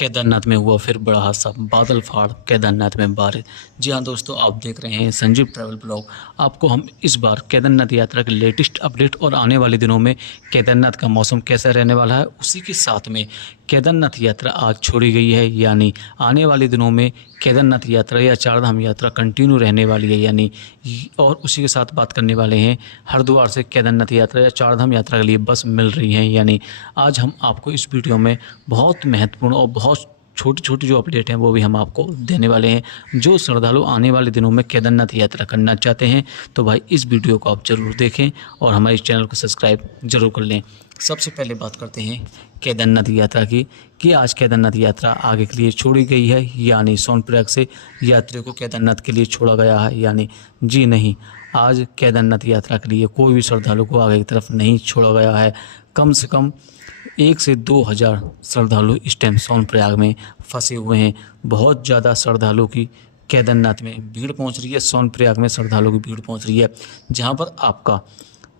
केदारनाथ में हुआ फिर बड़ा हादसा, बादल फाड़ केदारनाथ में बारिश। जी हाँ दोस्तों, आप देख रहे हैं संजीव ट्रैवल ब्लॉग। आपको हम इस बार केदारनाथ यात्रा के लेटेस्ट अपडेट और आने वाले दिनों में केदारनाथ का मौसम कैसा रहने वाला है, उसी के साथ में केदारनाथ यात्रा आज छोड़ी गई है, यानी आने वाले दिनों में केदारनाथ यात्रा या चारधाम यात्रा कंटिन्यू रहने वाली है, यानी और उसी के साथ बात करने वाले हैं हरिद्वार से केदारनाथ यात्रा या चारधाम यात्रा के लिए बस मिल रही हैं। यानी आज हम आपको इस वीडियो में बहुत महत्वपूर्ण और बहुत छोटी छोटी जो अपडेट हैं वो भी हम आपको देने वाले हैं। जो श्रद्धालु आने वाले दिनों में केदारनाथ यात्रा करना चाहते हैं तो भाई इस वीडियो को आप ज़रूर देखें और हमारे इस चैनल को सब्सक्राइब जरूर कर लें। सबसे पहले बात करते हैं केदारनाथ यात्रा की कि आज केदारनाथ यात्रा आगे के लिए छोड़ी गई है, यानी सोनप्रयाग से यात्रियों को केदारनाथ के लिए छोड़ा गया है। यानी जी नहीं, आज केदारनाथ यात्रा के लिए कोई भी श्रद्धालु को आगे की तरफ नहीं छोड़ा गया है। कम से कम 1 से 2 हज़ार श्रद्धालु इस टाइम सोनप्रयाग में फंसे हुए हैं। बहुत ज़्यादा श्रद्धालु की केदारनाथ में भीड़ पहुंच रही है, सोनप्रयाग में श्रद्धालुओं की भीड़ पहुंच रही है। जहां पर आपका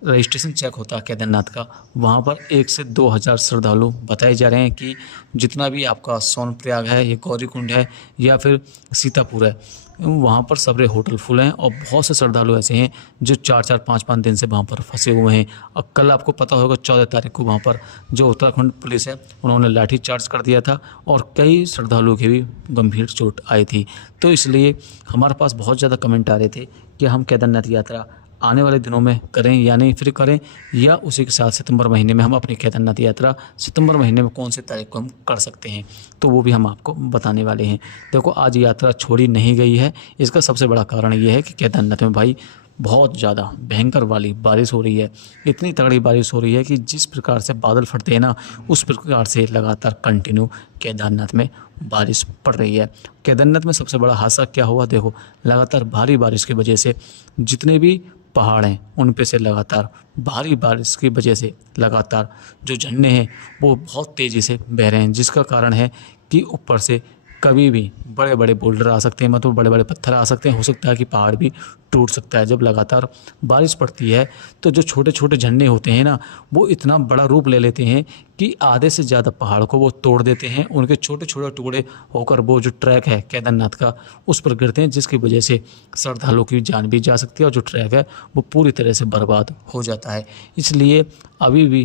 रजिस्ट्रेशन चेक होता है केदारनाथ का, वहां पर 1 से 2 हज़ार श्रद्धालु बताए जा रहे हैं कि जितना भी आपका सोनप्रयाग है, ये गौरीकुंड है या फिर सीतापुर है, वहाँ पर सबरे होटल फुल हैं और बहुत से श्रद्धालु ऐसे हैं जो 4-4, 5-5 दिन से वहाँ पर फंसे हुए हैं। और कल आपको पता होगा 14 तारीख को वहाँ पर जो उत्तराखंड पुलिस है उन्होंने लाठी चार्ज कर दिया था और कई श्रद्धालुओं की भी गंभीर चोट आई थी। तो इसलिए हमारे पास बहुत ज़्यादा कमेंट आ रहे थे कि हम केदारनाथ यात्रा आने वाले दिनों में करें या नहीं, फिर करें या उसी के साथ सितंबर महीने में हम अपनी केदारनाथ यात्रा सितंबर महीने में कौन से तारीख को हम कर सकते हैं, तो वो भी हम आपको बताने वाले हैं। देखो, आज यात्रा छोड़ी नहीं गई है, इसका सबसे बड़ा कारण ये है कि केदारनाथ में भाई बहुत ज़्यादा भयंकर वाली बारिश हो रही है। इतनी तगड़ी बारिश हो रही है कि जिस प्रकार से बादल फटते हैं ना, उस प्रकार से लगातार कंटिन्यू केदारनाथ में बारिश पड़ रही है। केदारनाथ में सबसे बड़ा हादसा क्या हुआ, देखो, लगातार भारी बारिश की वजह से जितने भी पहाड़ हैं उन पे से लगातार भारी बारिश की वजह से लगातार जो झरने हैं वो बहुत तेज़ी से बह रहे हैं, जिसका कारण है कि ऊपर से कभी भी बड़े बड़े बोल्डर आ सकते हैं, मतलब बड़े बड़े पत्थर आ सकते हैं, हो सकता है कि पहाड़ भी टूट सकता है। जब लगातार बारिश पड़ती है तो जो छोटे छोटे झरने होते हैं ना, वो इतना बड़ा रूप ले लेते हैं कि आधे से ज़्यादा पहाड़ को वो तोड़ देते हैं। उनके छोटे छोटे टुकड़े होकर वो जो ट्रैक है केदारनाथ का उस पर गिरते हैं, जिसकी वजह से श्रद्धालुओं की जान भी जा सकती है और जो ट्रैक है वो पूरी तरह से बर्बाद हो जाता है। इसलिए अभी भी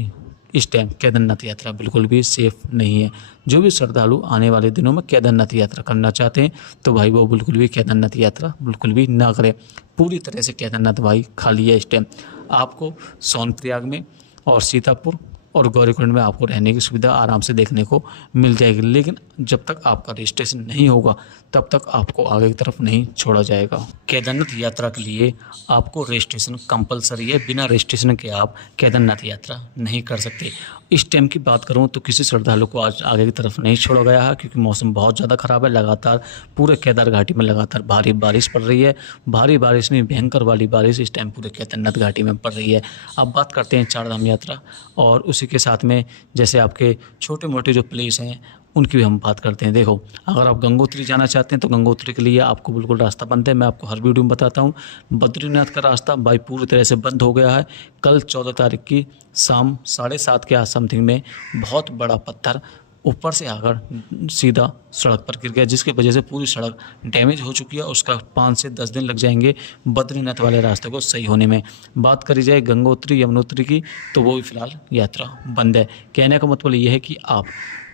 इस टाइम केदारनाथ यात्रा बिल्कुल भी सेफ़ नहीं है। जो भी श्रद्धालु आने वाले दिनों में केदारनाथ यात्रा करना चाहते हैं तो भाई वो बिल्कुल भी केदारनाथ यात्रा बिल्कुल भी ना करें। पूरी तरह से केदारनाथ भाई खाली है इस टाइम। आपको सोनप्रयाग में और सीतापुर और गौरीकुंड में आपको रहने की सुविधा आराम से देखने को मिल जाएगी, लेकिन जब तक आपका रजिस्ट्रेशन नहीं होगा तब तक आपको आगे की तरफ नहीं छोड़ा जाएगा। केदारनाथ यात्रा के लिए आपको रजिस्ट्रेशन कंपलसरी है, बिना रजिस्ट्रेशन के आप केदारनाथ यात्रा नहीं कर सकते। इस टाइम की बात करूं तो किसी श्रद्धालु को आज आगे की तरफ नहीं छोड़ा गया है, क्योंकि मौसम बहुत ज़्यादा ख़राब है। लगातार पूरे केदार घाटी में लगातार भारी बारिश पड़ रही है। भारी बारिश में भयंकर वाली बारिश इस टाइम पूरे केदारनाथ घाटी में पड़ रही है। अब बात करते हैं चारधाम यात्रा और उसी के साथ में जैसे आपके छोटे मोटे जो प्लेस हैं उनकी भी हम बात करते हैं। देखो, अगर आप गंगोत्री जाना चाहते हैं तो गंगोत्री के लिए आपको बिल्कुल रास्ता बंद है। मैं आपको हर वीडियो में बताता हूँ। बद्रीनाथ का रास्ता भाई पूरी तरह से बंद हो गया है। कल 14 तारीख की शाम 7:30 के आस समथिंग में बहुत बड़ा पत्थर ऊपर से आकर सीधा सड़क पर गिर गया, जिसकी वजह से पूरी सड़क डैमेज हो चुकी है। उसका 5 से 10 दिन लग जाएंगे बद्रीनाथ वाले रास्ते को सही होने में। बात करी जाए गंगोत्री यमुनोत्री की तो वो भी फिलहाल यात्रा बंद है। कहने का मतलब ये है कि आप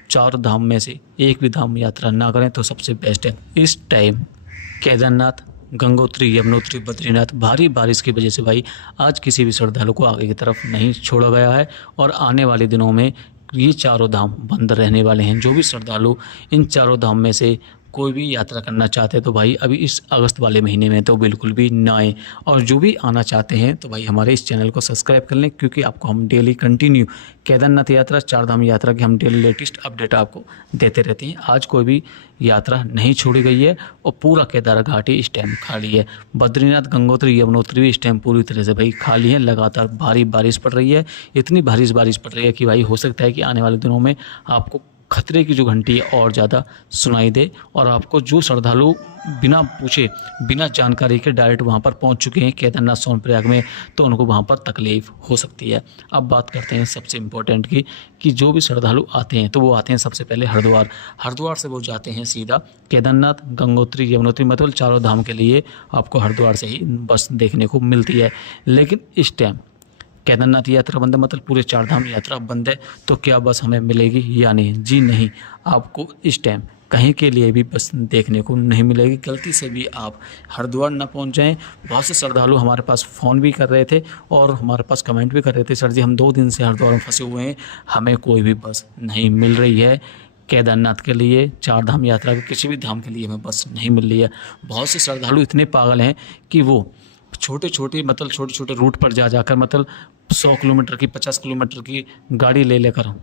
4 धाम में से एक भी धाम यात्रा ना करें तो सबसे बेस्ट है। इस टाइम केदारनाथ, गंगोत्री, यमुनोत्री, बद्रीनाथ भारी बारिश की वजह से भाई आज किसी भी श्रद्धालु को आगे की तरफ नहीं छोड़ा गया है और आने वाले दिनों में ये चारों धाम बंद रहने वाले हैं। जो भी श्रद्धालु इन चारों धाम में से कोई भी यात्रा करना चाहते हैं तो भाई अभी इस अगस्त वाले महीने में तो बिल्कुल भी ना आए, और जो भी आना चाहते हैं तो भाई हमारे इस चैनल को सब्सक्राइब कर लें, क्योंकि आपको हम डेली कंटिन्यू केदारनाथ यात्रा, चारधाम यात्रा की हम डेली लेटेस्ट अपडेट आपको देते रहते हैं। आज कोई भी यात्रा नहीं छोड़ी गई है और पूरा केदार घाटी इस टाइम खाली है। बद्रीनाथ, गंगोत्री, यमुनोत्री भी इस टाइम पूरी तरह से भाई खाली है। लगातार भारी बारिश पड़ रही है, इतनी भारी बारिश पड़ रही है कि भाई हो सकता है कि आने वाले दिनों में आपको खतरे की जो घंटी है और ज़्यादा सुनाई दे और आपको जो श्रद्धालु बिना पूछे बिना जानकारी के डायरेक्ट वहाँ पर पहुँच चुके हैं केदारनाथ सोनप्रयाग में, तो उनको वहाँ पर तकलीफ़ हो सकती है। अब बात करते हैं सबसे इम्पोर्टेंट की कि जो भी श्रद्धालु आते हैं तो वो आते हैं सबसे पहले हरिद्वार से वो जाते हैं सीधा केदारनाथ, गंगोत्री, यमुनोत्री, मतलब चारों धाम के लिए आपको हरिद्वार से ही बस देखने को मिलती है। लेकिन इस टाइम केदारनाथ यात्रा बंद है, मतलब पूरे 4 धाम यात्रा बंद है, तो क्या बस हमें मिलेगी या नहीं? जी नहीं, आपको इस टाइम कहीं के लिए भी बस देखने को नहीं मिलेगी। गलती से भी आप हरिद्वार ना पहुंच जाएं। बहुत से श्रद्धालु हमारे पास फ़ोन भी कर रहे थे और हमारे पास कमेंट भी कर रहे थे, सर जी हम 2 दिन से हरिद्वार में फंसे हुए हैं, हमें कोई भी बस नहीं मिल रही है केदारनाथ के लिए, 4 धाम यात्रा के किसी भी धाम के लिए हमें बस नहीं मिल रही है। बहुत से श्रद्धालु इतने पागल हैं कि वो छोटे छोटे रूट पर जाकर मतलब 100 किलोमीटर की 50 किलोमीटर की गाड़ी ले लेकर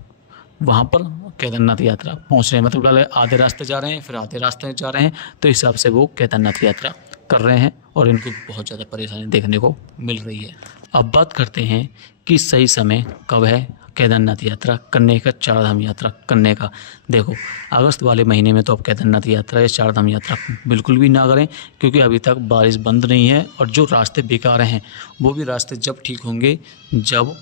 वहाँ पर केदारनाथ यात्रा पहुँच रहे हैं, मतलब पहले आधे रास्ते जा रहे हैं फिर आधे रास्ते जा रहे हैं, तो इस हिसाब से वो केदारनाथ यात्रा कर रहे हैं और इनको बहुत ज़्यादा परेशानी देखने को मिल रही है। अब बात करते हैं कि सही समय कब है केदारनाथ यात्रा करने का, 4 धाम यात्रा करने का। देखो अगस्त वाले महीने में तो आप केदारनाथ यात्रा या 4 धाम यात्रा बिल्कुल भी ना करें, क्योंकि अभी तक बारिश बंद नहीं है और जो रास्ते बेकार हैं वो भी रास्ते जब ठीक होंगे जब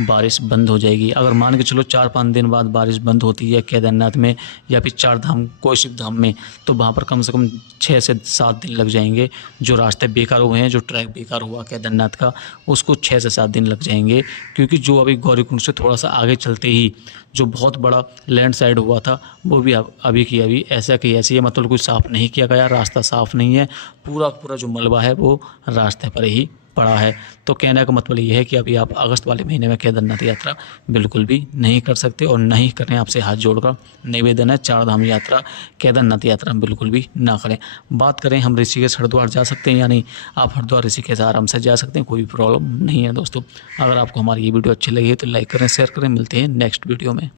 बारिश बंद हो जाएगी। अगर मान के चलो 4-5 दिन बाद बारिश बंद होती है केदारनाथ में या फिर 4 धाम कोई शिव धाम में, तो वहाँ पर कम से कम 6 से 7 दिन लग जाएंगे। जो रास्ते बेकार हुए हैं, जो ट्रैक बेकार हुआ केदारनाथ का, उसको 6 से 7 दिन लग जाएंगे, क्योंकि जो अभी गौरीकुंड से थोड़ा सा आगे चलते ही जो बहुत बड़ा लैंडस्लाइड हुआ था वो भी अभी की अभी ऐसा कि ऐसी है, मतलब कुछ साफ़ नहीं किया गया, रास्ता साफ़ नहीं है, पूरा जो मलबा है वो रास्ते पर ही पड़ा है। तो कहने का मतलब ये है कि अभी आप अगस्त वाले महीने में केदारनाथ यात्रा बिल्कुल भी नहीं कर सकते और नहीं करें। आपसे हाथ जोड़कर निवेदन है, 4 धाम यात्रा केदारनाथ यात्रा बिल्कुल भी ना करें। बात करें हम ऋषिकेश हरिद्वार जा सकते हैं या नहीं, आप हरिद्वार ऋषिकेश आराम से जा सकते हैं, कोई प्रॉब्लम नहीं है दोस्तों। अगर आपको हमारी ये वीडियो अच्छी लगी है तो लाइक करें, शेयर करें। मिलते हैं नेक्स्ट वीडियो में।